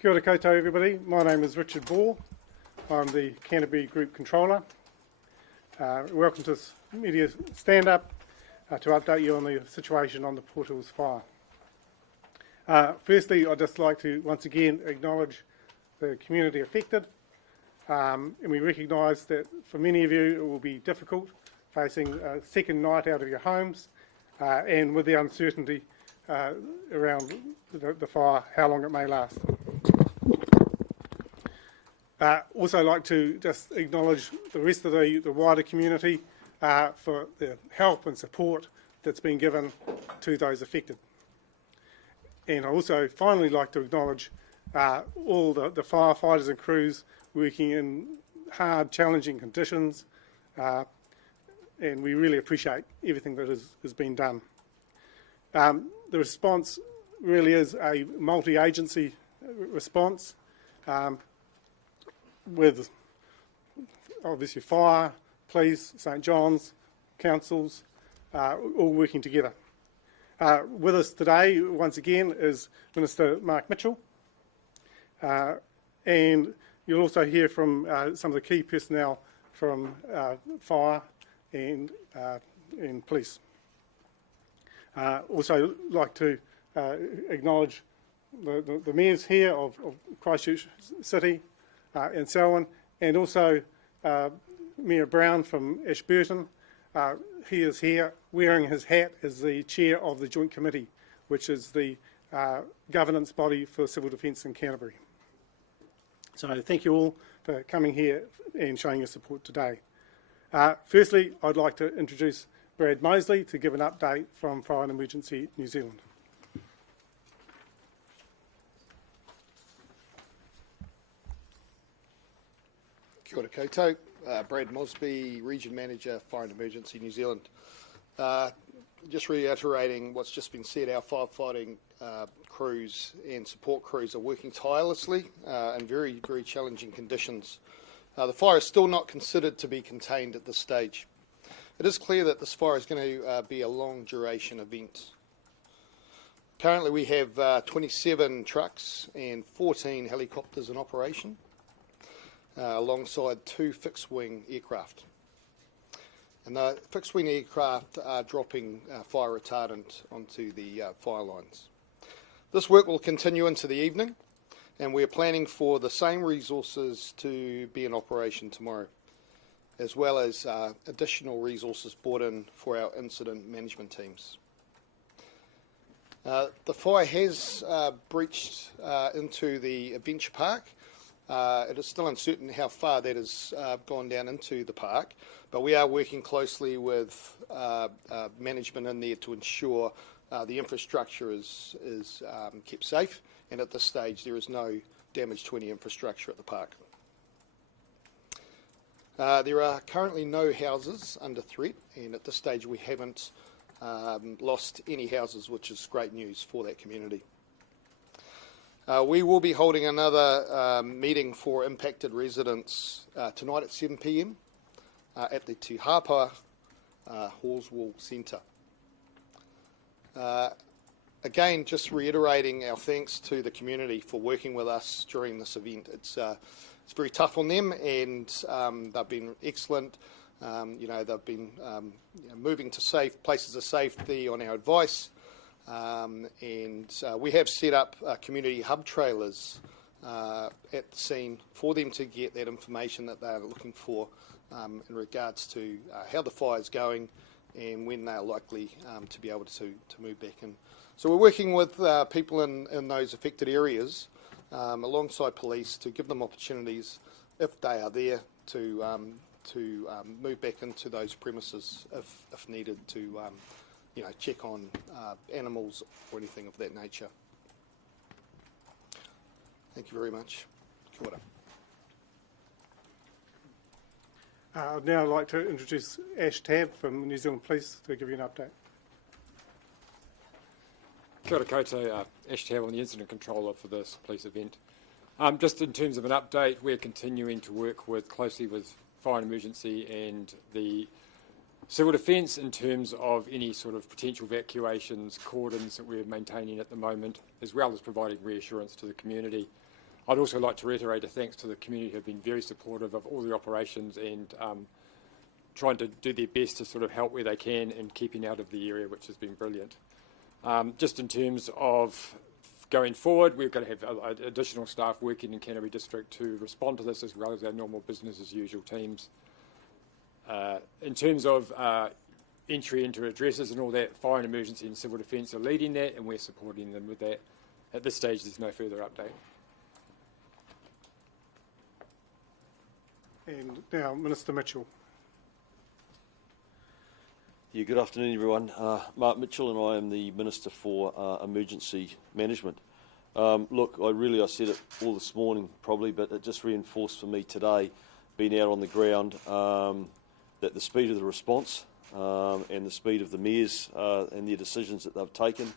Kia ora koutou everybody, my name is Richard Ball. I'm the Canterbury Group Controller. Welcome to this media stand-up to update you on the situation on the Port Hills fire. Firstly, I'd just like to once again acknowledge the community affected, and we recognise that for many of you it will be difficult facing a second night out of your homes and with the uncertainty around the fire, how long it may last. Also like to just acknowledge the rest of the wider community for the help and support that's been given to those affected. And I also finally like to acknowledge all the firefighters and crews working in hard, challenging conditions, and we really appreciate everything that has been done. The response really is a multi-agency response with obviously fire, police, St John's, councils, all working together. With us today, once again, is Minister Mark Mitchell, and you'll also hear from some of the key personnel from fire and police. Also like to acknowledge the mayors here of Christchurch City and Selwyn, and also Mayor Brown from Ashburton. He is here wearing his hat as the chair of the Joint Committee, which is the governance body for civil defence in Canterbury. So thank you all for coming here and showing your support today. Firstly, I'd like to introduce Brad Mosley to give an update from Fire and Emergency New Zealand. Kia ora koutou. Brad Mosby, Region Manager, Fire and Emergency New Zealand. Just reiterating what's just been said, our firefighting crews and support crews are working tirelessly in very, very challenging conditions. The fire is still not considered to be contained at this stage. It is clear that this fire is going to be a long duration event. Currently we have 27 trucks and 14 helicopters in operation, alongside 2 fixed-wing aircraft. And the fixed-wing aircraft are dropping fire retardant onto the fire lines. This work will continue into the evening, and we're planning for the same resources to be in operation tomorrow, as well as additional resources brought in for our incident management teams. The fire has breached into the adventure park. It is still uncertain how far that has gone down into the park, but we are working closely with management in there to ensure the infrastructure is kept safe, and at this stage there is no damage to any infrastructure at the park. There are currently no houses under threat, and at this stage we haven't lost any houses, which is great news for that community. We will be holding another meeting for impacted residents tonight at 7 p.m. At the Te Hapa Horswall Centre. Again, just reiterating our thanks to the community for working with us during this event. It's very tough on them, and they've been excellent. They've been moving to safe places of safety on our advice. We have set up community hub trailers at the scene for them to get that information that they are looking for in regards to how the fire is going and when they are likely to be able to move back in. So we're working with people in those affected areas alongside police to give them opportunities, if they are there, to move back into those premises if needed to check on animals or anything of that nature. Thank you very much. Kia ora. I'd now like to introduce Ash Tabb from New Zealand Police to give you an update. Kia ora koutou, Ash Tabb, I'm the Incident Controller for this police event. Just in terms of an update, we're continuing to work closely with Fire and Emergency and the Civil Defence in terms of any sort of potential evacuations, cordons that we're maintaining at the moment, as well as providing reassurance to the community. I'd also like to reiterate a thanks to the community who have been very supportive of all the operations and trying to do their best to sort of help where they can and keeping out of the area, which has been brilliant. Just in terms of going forward, we're going to have additional staff working in Canterbury District to respond to this, as well as our normal business as usual teams. In terms of entry into addresses and all that, Fire and Emergency and Civil Defence are leading that, and we're supporting them with that. At this stage, there's no further update. And now, Minister Mitchell. Yeah, good afternoon, everyone. Mark Mitchell, and I am the Minister for Emergency Management. Look, I said it all this morning probably, but it just reinforced for me today, being out on the ground, that the speed of the response and the speed of the mayors and their decisions that they've taken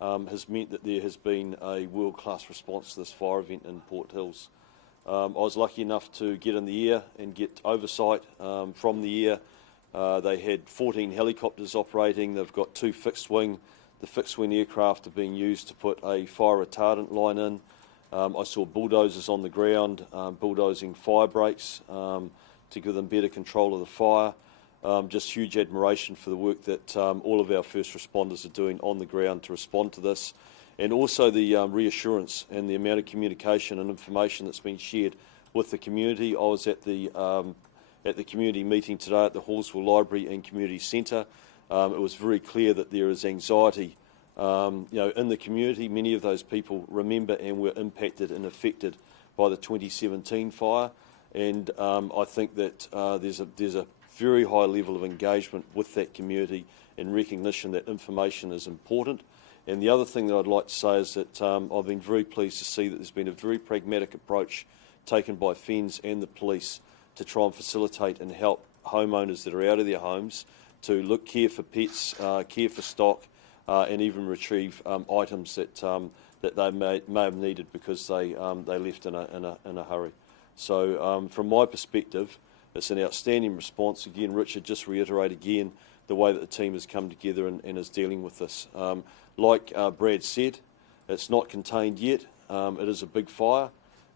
has meant that there has been a world-class response to this fire event in Port Hills. I was lucky enough to get in the air and get oversight from the air. They had 14 helicopters operating. They've got 2 fixed wing. The fixed wing aircraft are being used to put a fire retardant line in. I saw bulldozers on the ground, bulldozing fire breaks to give them better control of the fire. Just huge admiration for the work that all of our first responders are doing on the ground to respond to this. And also the reassurance and the amount of communication and information that's been shared with the community. I was at the community meeting today at the Hallsville Library and Community Centre. It was very clear that there is anxiety in the community. Many of those people remember and were impacted and affected by the 2017 fire, and I think that there's a very high level of engagement with that community and recognition that information is important. And the other thing that I'd like to say is that I've been very pleased to see that there's been a very pragmatic approach taken by FENZ and the police to try and facilitate and help homeowners that are out of their homes to care for pets, care for stock, and even retrieve items that they may have needed because they left in a hurry. So from my perspective, it's an outstanding response. Again, Richard, just reiterate again the way that the team has come together and is dealing with this. Like Brad said, it's not contained yet. It is a big fire.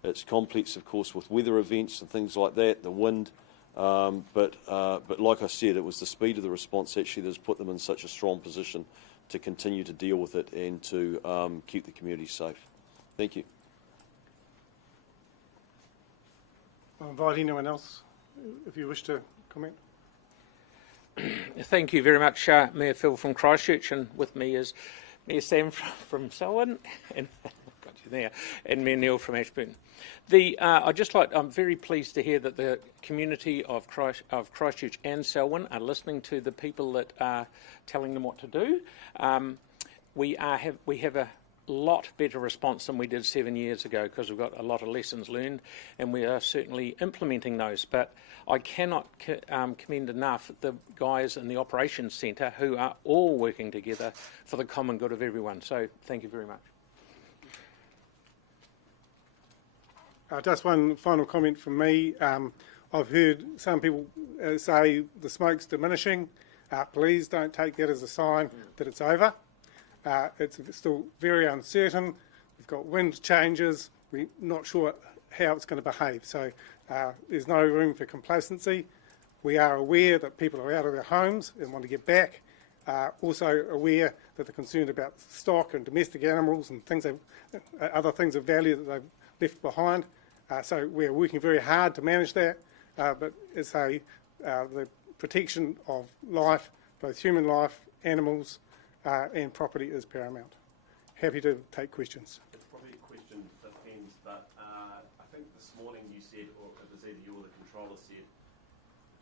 It's complex, of course, with weather events and things like that, the wind. But like I said, it was the speed of the response actually that has put them in such a strong position to continue to deal with it and to keep the community safe. Thank you. I'll invite anyone else if you wish to comment. Thank you very much, Mayor Phil from Christchurch, and with me is Mayor Sam from Selwyn, and got you there, and Mayor Neil from Ashburton. I'm very pleased to hear that the community of Christchurch and Selwyn are listening to the people that are telling them what to do. We have a lot better response than we did 7 years ago because we've got a lot of lessons learned, and we are certainly implementing those. But I cannot commend enough the guys in the operations centre who are all working together for the common good of everyone. So thank you very much. Just one final comment from me. I've heard some people say the smoke's diminishing. Please don't take that as a sign that it's over. It's still very uncertain. We've got wind changes. We're not sure how it's going to behave. So there's no room for complacency. We are aware that people are out of their homes and want to get back. Also aware that they're concerned about stock and domestic animals and other things of value that they've left behind. So we're working very hard to manage that. But as I say, the protection of life, both human life, animals, and property is paramount. Happy to take questions. It's probably a question for FENZ, but I think this morning you said, or it was either you or the controller said,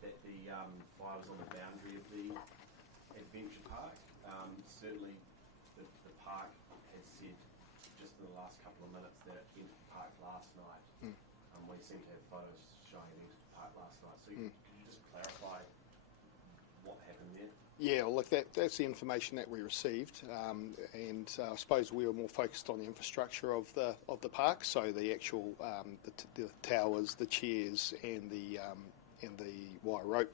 that the fire was on the boundary of the adventure park. Certainly the park has said just in the last couple of minutes that it entered the park last night. We seem to have photos showing it entered the park last night. So could you just clarify what happened there? Yeah, well, look, that's the information that we received, and I suppose we were more focused on the infrastructure of the park, so the actual the towers, the chairs, and the wire rope,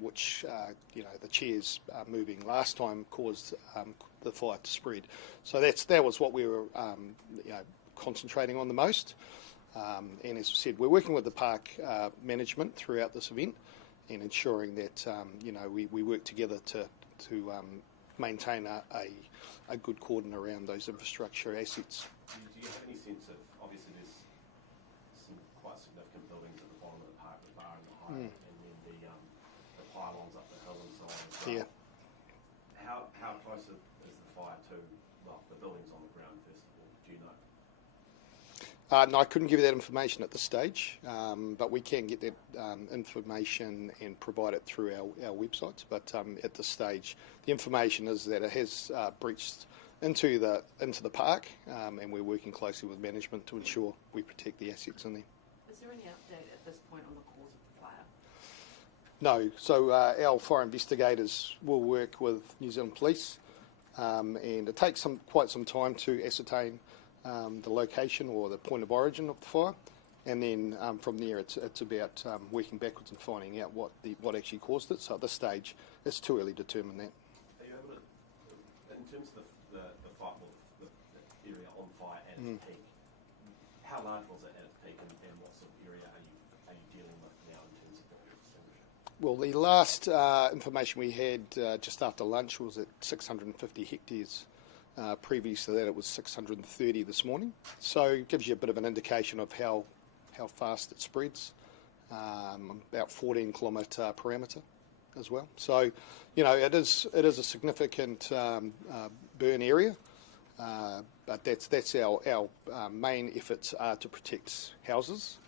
which the chairs moving last time caused the fire to spread. So that was what we were concentrating on the most. And as I said, we're working with the park management throughout this event and ensuring that we work together to maintain a good cordon around those infrastructure assets. Do you have any sense of, obviously there's some quite significant buildings at the bottom of the park, the bar and the high, and then the pylons up the hill and so on as well. Yeah. How close is the fire to, well, the buildings on the ground first of all, do you know? No, I couldn't give you that information at this stage, but we can get that information and provide it through our websites. But at this stage, the information is that it has breached into the park, and we're working closely with management to ensure we protect the assets in there. Is there any update at this point on the cause of the fire? No, so our fire investigators will work with New Zealand Police, and it takes quite some time to ascertain the location or the point of origin of the fire, and then from there it's about working backwards and finding out what actually caused it. So at this stage, it's too early to determine that. Are you able to, in terms of the fire, well, the area on fire at its peak, how large was it at its peak, and what sort of area are you dealing with now in terms of the extinguisher? Well, the last information we had just after lunch was at 650 hectares. Previous to that, it was 630 this morning. So it gives you a bit of an indication of how fast it spreads. About 14 kilometre parameter as well. So, it is a significant burn area, but that's our main efforts are to protect houses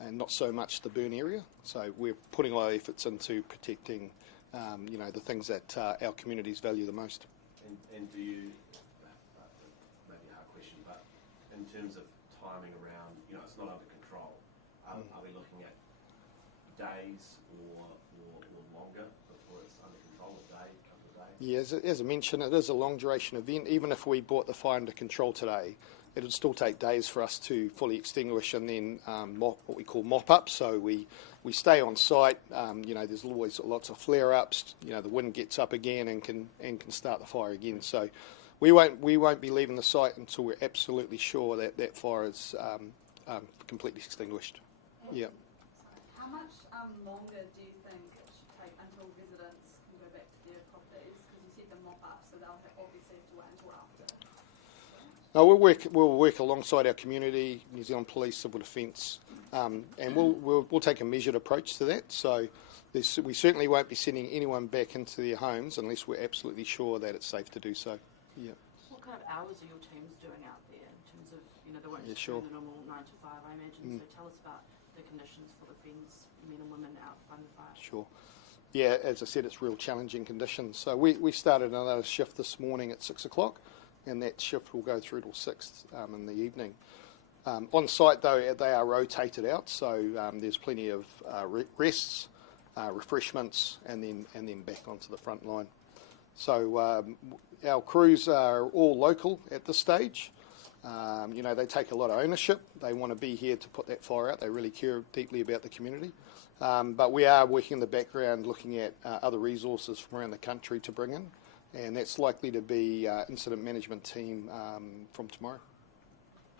and not so much the burn area. So we're putting our efforts into protecting, the things that our communities value the most. And do you, maybe a hard question, but in terms of timing around, it's not under control, are we looking at days or longer before it's under control, a day, a couple of days? Yeah, as I mentioned, it is a long duration event. Even if we brought the fire under control today, it would still take days for us to fully extinguish and then what we call mop up. So we stay on site. There's always lots of flare ups. The wind gets up again and can start the fire again. So we won't be leaving the site until we're absolutely sure that fire is completely extinguished. Yeah. How much longer do you think it should take until residents can go back to their properties? Because you said the mop up, so they'll obviously have to wait until after. No, we'll work alongside our community, New Zealand Police, Civil Defence, and we'll take a measured approach to that. So we certainly won't be sending anyone back into their homes unless we're absolutely sure that it's safe to do so. Yeah. What kind of hours are your teams doing out there in terms of, they won't just sure. do the normal 9 to 5, I imagine. So tell us about the conditions for the friends, men and women out behind the fire. Sure. Yeah, as I said, it's real challenging conditions. So we started another shift this morning at 6 o'clock, and that shift will go through till 6 in the evening. On site, though, they are rotated out, so there's plenty of rests, refreshments, and then back onto the front line. So our crews are all local at this stage. They take a lot of ownership. They want to be here to put that fire out. They really care deeply about the community. But we are working in the background looking at other resources from around the country to bring in, and that's likely to be incident management team from tomorrow.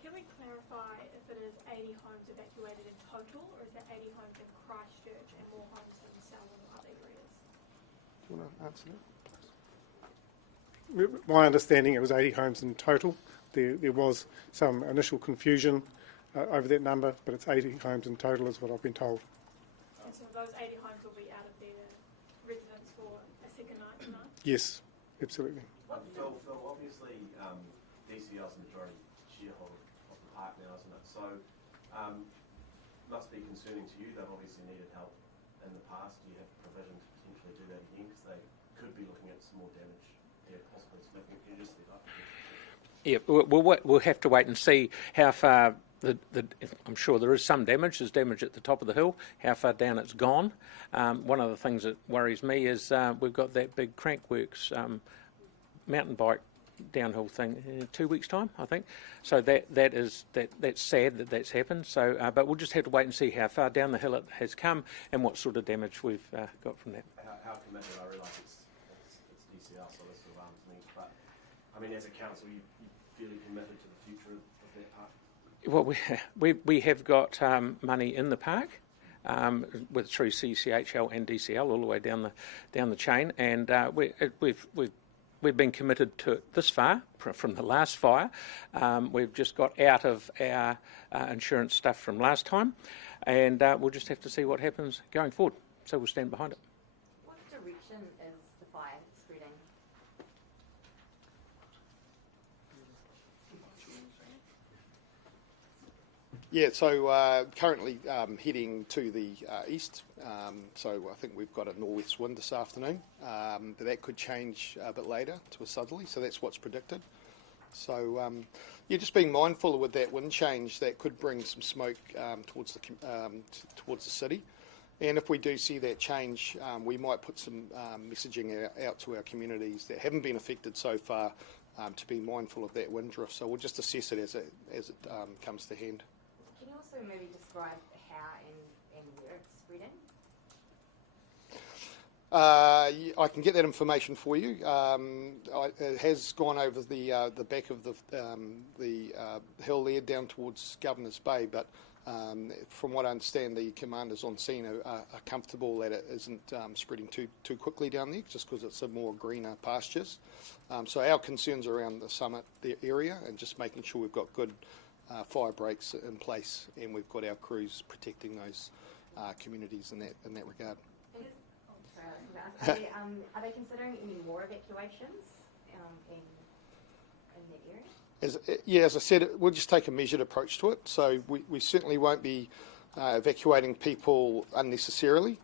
Can we clarify if it is 80 homes evacuated in total, or is that 80 homes in Christchurch and more homes in Selwyn or other areas? Do you want to answer that? My understanding, it was 80 homes in total. There was some initial confusion over that number, but it's 80 homes in total is what I've been told. And so those 80 homes will be out of their residence for a second night tonight? Yes, absolutely. Phil, obviously DCL's the majority shareholder of the park now, isn't it? So must be concerning to you. They've obviously needed help in the past. Do you have provision to potentially do that again? Because they could be looking at some more damage there, possibly significant. Can you just leave up? Yeah, we'll have to wait and see how far. I'm sure there is some damage. There's damage at the top of the hill. How far down it's gone. One of the things that worries me is we've got that big Crankworks mountain bike downhill thing in 2 weeks' time, I think. So that's sad that's happened. So, but we'll just have to wait and see how far down the hill it has come and what sort of damage we've got from that. How committed? I realise it's DCL, so this sort of arm's length, but I mean, as a council, you fairly committed to the future of that park? Well, we have got money in the park through CCHL and DCL all the way down the chain, and we've been committed to it this far from the last fire. We've just got out of our insurance stuff from last time, and we'll just have to see what happens going forward. So we'll stand behind it. What direction is the fire spreading? Yeah, so currently heading to the east. So I think we've got a northwest wind this afternoon, but that could change a bit later to a southerly. So that's what's predicted. So yeah, just being mindful with that wind change, that could bring some smoke towards the city. And if we do see that change, we might put some messaging out to our communities that haven't been affected so far to be mindful of that wind drift. So we'll just assess it as it comes to hand. Can you also maybe describe how and where it's spreading? I can get that information for you. It has gone over the back of the hill there down towards Governor's Bay, but from what I understand, the commanders on scene are comfortable that it isn't spreading too quickly down there, just because it's a more greener pastures. So our concerns are around the summit area and just making sure we've got good fire breaks in place, and we've got our crews protecting those communities in that regard. Are they considering any more evacuations in that area? Yeah, as I said, we'll just take a measured approach to it. So we certainly won't be evacuating people unnecessarily,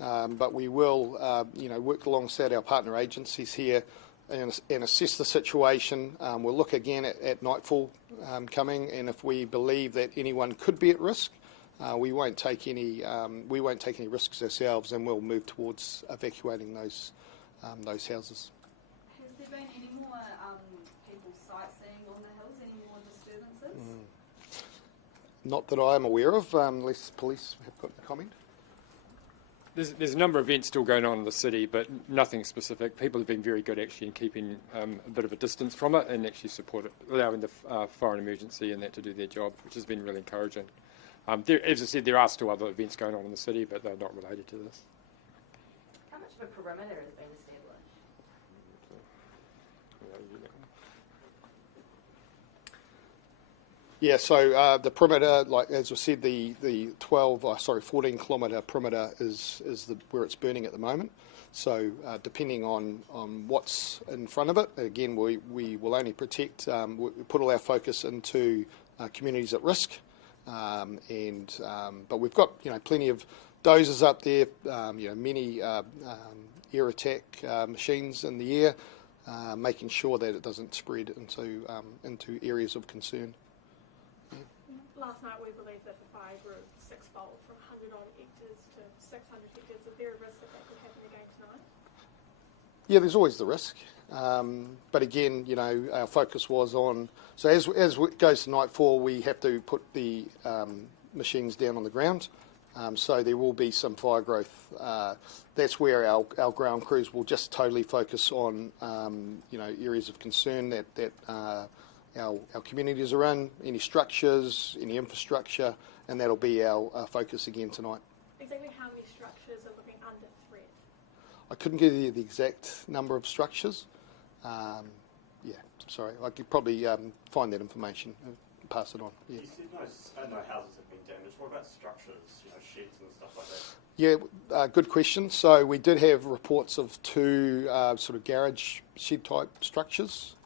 but we will, work alongside our partner agencies here and assess the situation. We'll look again at nightfall coming, and if we believe that anyone could be at risk, we won't take any risks ourselves, and we'll move towards evacuating those houses. Has there been any more people sightseeing on the hills? Any more disturbances? Not that I am aware of, unless police have got a comment. There's a number of events still going on in the city, but nothing specific. People have been very good actually in keeping a bit of a distance from it and actually allowing the fire and emergency and that to do their job, which has been really encouraging. As I said, there are still other events going on in the city, but they're not related to this. How much of a perimeter has been established? Yeah, so the perimeter, like as we said, the 14 kilometre perimeter is where it's burning at the moment. So depending on what's in front of it, again, we will only protect, we put all our focus into communities at risk. But we've got plenty of dozers up there, many air attack machines in the air, making sure that it doesn't spread into areas of concern. Last night we believe that the fire grew sixfold from 100 odd hectares to 600 hectares. Is there a risk that could happen again tonight? Yeah, there's always the risk. But again, our focus was on, so as it goes to nightfall, we have to put the machines down on the ground. So there will be some fire growth. That's where our ground crews will just totally focus on, areas of concern that our communities are in, any structures, any infrastructure, and that'll be our focus again tonight. Exactly how many structures are looking under threat? I couldn't give you the exact number of structures. Sorry, I could probably find that information and pass it on. Yeah. You said no houses have been damaged. What about structures, sheds and stuff like that? Yeah, good question. So we did have reports of two sort of garage shed type structures.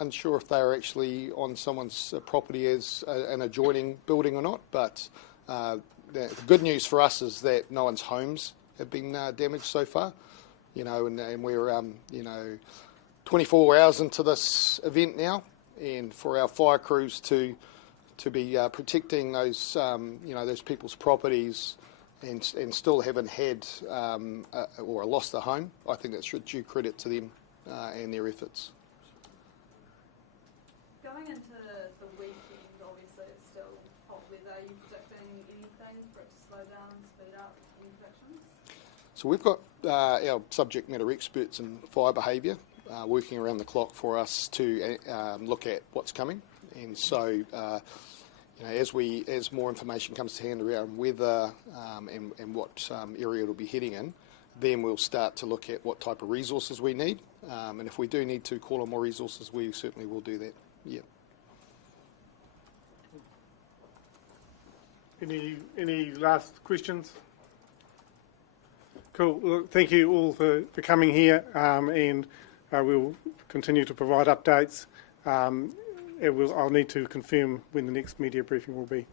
Unsure if they were actually on someone's property as an adjoining building or not, but the good news for us is that no one's homes have been damaged so far. And we're 24 hours into this event now, and for our fire crews to be protecting those those people's properties and still haven't had or lost a home, I think that's due credit to them and their efforts. Going into the weekend, obviously it's still hot weather. Are you predicting anything for it to slow down and speed up? Any predictions? So we've got our subject matter experts in fire behaviour working around the clock for us to look at what's coming. And so, as more information comes to hand around weather and what area it'll be heading in, then we'll start to look at what type of resources we need. And if we do need to call on more resources, we certainly will do that. Yeah. Any last questions? Cool. Well, thank you all for coming here, and we'll continue to provide updates. I'll need to confirm when the next media briefing will be.